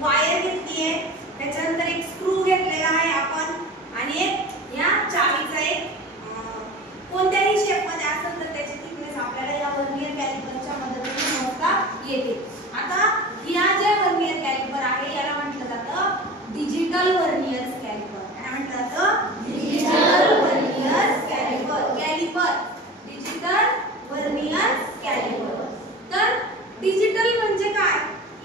Wire घेतली आहे, त्याच्यानंतर एक स्क्रू घेतलेला आहे आपण आणि एक या चावीचा एक कोणत्याही शेप मध्ये असेल तर त्याची थिकनेस आपल्याला या व्हर्नियर कॅलिपरच्या मदतीने मोजता येते. आता या ज्या व्हर्नियर कॅलिपर आहे याला म्हटलं जातं डिजिटल व्हर्नियर कॅलिपर. काय म्हटलं जातं? Digital vernier calliper. Digital vernier calliper. तर डिजिटल म्हणजे काय?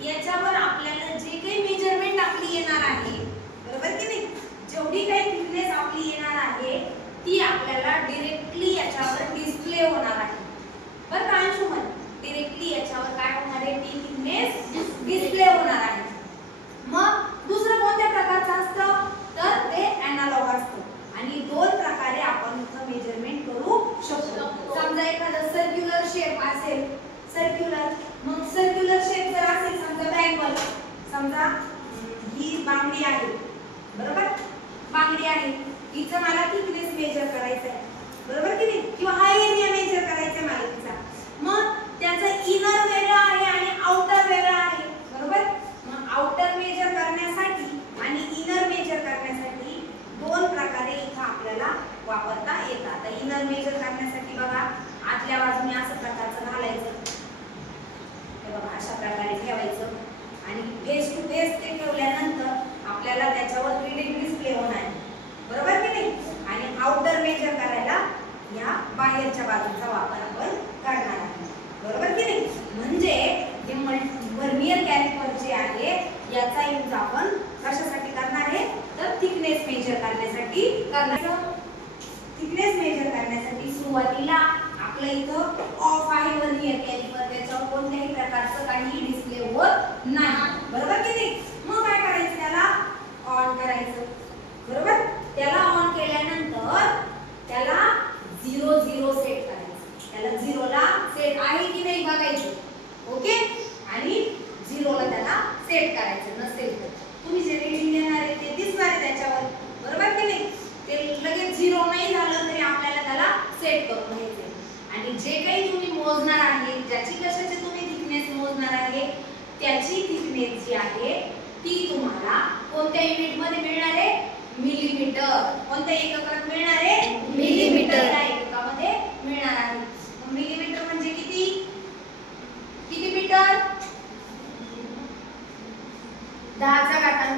याच्यावर आपल्याला जे काही मेजरमेंट आपली येणार आहे, बरोबर की नाही, जेवढी काही थिकनेस आपली येणार आहे ती आपल्याला डायरेक्टली याच्यावर डिस्प्ले होणार आहे. बरं का अंशुमन, डायरेक्टली याच्यावर काय होणार आहे? ती थिकनेस डिस्प्ले होणार आहे. मग दुसरं कोणत्या प्रकारचं असतं तर ते एनालॉग असतं आणि दोन प्रकारे आपण इथं मेजरमेंट करू शकतो. समजा एखादा सर्क्युलर शेप असेल, मग सर्क्युलर शेप जर असेल समजा बँगल, समजा ही बांगडी आहे, बरोबर, बांगडी आहे, हिचं मला थिकनेस मेजर करायचं आहे, बरोबर की नाही, किंवा हा एरिया मेजर करायचा आहे मला तिचा. मग त्याचं इनर वेगळं आहे आणि आउटर वेगळं आहे, बरोबर. मग आउटर मेजर करण्यासाठी आणि इनर मेजर करण्यासाठी दोन प्रकारे इथं आपल्याला वापरता येतात. आता इनर मेजर करण्यासाठी बघा आतल्या बाजूने असं प्रकारचं घालायचं, हे बघा अशा प्रकारे ठेवायचं आणि फेस टू फेस ते ठेवल्यानंतर आपल्याला त्याच्यावर रीडिंग डिस्प्ले होणार आहे, बरोबर की नाही. आणि आउटर मेजर करायला या बाहेरच्या बाजूचा वापर आपण करणार आहे, बरोबर की नाही. म्हणजे हे व्हर्नियर कॅलिपर जे आहे याचा यूज आपण कशासाठी करणार आहे तर थिकनेस मेजर करण्यासाठी करणार. थिकनेस मेजर करण्यासाठी सुरुवातीला आपलं इथं ऑफ आहे व्हर्नियर कॅलिपर, त्याच्यावर कोणत्याही प्रकारचं काही डिस्प्ले होत नाही, बरोबर की नाही. मग काय करायचं? त्याला ऑन करायचं, बरोबर. त्याला ऑन केल्यानंतर त्याला 0 सेट करायचं. त्याला 0 ला सेट आहे की नाही बघायचं, ओके. आणि 0 ला त्याला सेट करायचं. नसेल तर तुम्ही जे रीडिंग घेणार आहे ते दिसणार आहे त्याच्यावर, बरोबर की नाही. ते लगेच 0 नाही झालं तरी आपल्याला त्याला सेट करून घ्यायचं. आणि जे काही तुम्ही मोजणार आहे, ज्याची कशाची तुम्ही थिकनेस मोजणार आहे त्याची थिकनेस जी आहे ती तुम्हाला कोणत्या युनिट मध्ये मिळणार आहे? मिलीमीटर. कोणत्या एककात मिळणार आहे? मिलीमीटर या एककामध्ये मिळणार आहे. मिलीमीटर म्हणजे किती मीटर? 10⁻³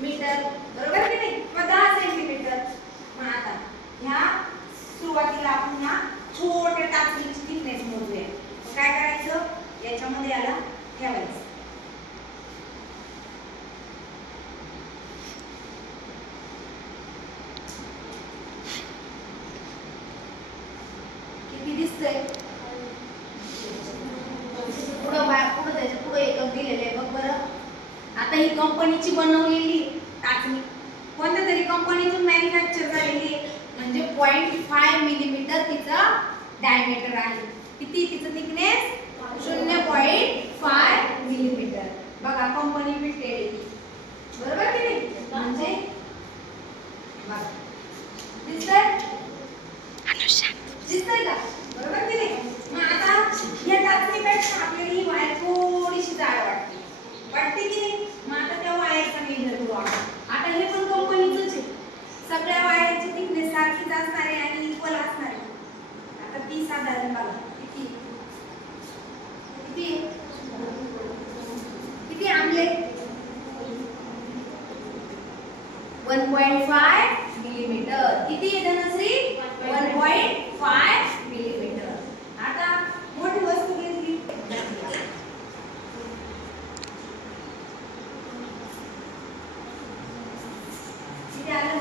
मीटर, बरोबर की नाही, किंवा 10 सेंटीमीटर. मग आता ह्या सुरुवातीला आपण ह्या छोट्या टाचणीची थिकनेस मोजूया. काय करायचं? याच्यामध्ये याला ठेवायचं. किती दिसतंय? पुढे त्याच्या पुढे एकक दिलेले आहे बघ बरं. आता ही कंपनीची बनवलेली टाचणी कोणत्या तरी कंपनीतून मॅन्युफॅक्चर झालेली आहे, म्हणजे 0.5 मिलीमीटर तिचा डायमीटर आहे. किती तिचं थिकनेस? 0.5 मिलीमीटर. बघा कंपनी भेटलेली, बरोबर की नाही. म्हणजे बघा दिसतंय का, बरोबर की नाही. मग आता या टाचणीपेक्षा आपल्याला ही वायर थोडीशी जाड वाटते की नाही. मग आता त्या वायरचा मेजर करू आपण. आता हे पण कंपनीचंच आहे, सगळ्या वायरची थिकनेस सारखीच असणार आहे आणि इक्वल असणार आहे. आता ती साधारण बघा किती आंबले? 1.5 मिलीमीटर. किती आहे धनश्री? 1.5 मिलीमीटर. आता मोठी वस्तू घेतली, किती आलं?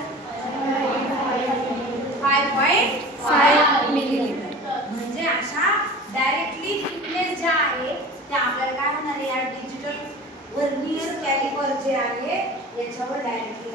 5.5 मिलीमीटर. म्हणजे अशा डायरेक्टली थिकनेस ज्या आहे त्या आपल्याला काय होणार आहे या डिजिटल व्हर्नियर कॅलिपर जे आहे याच्यावर डायरेक्टली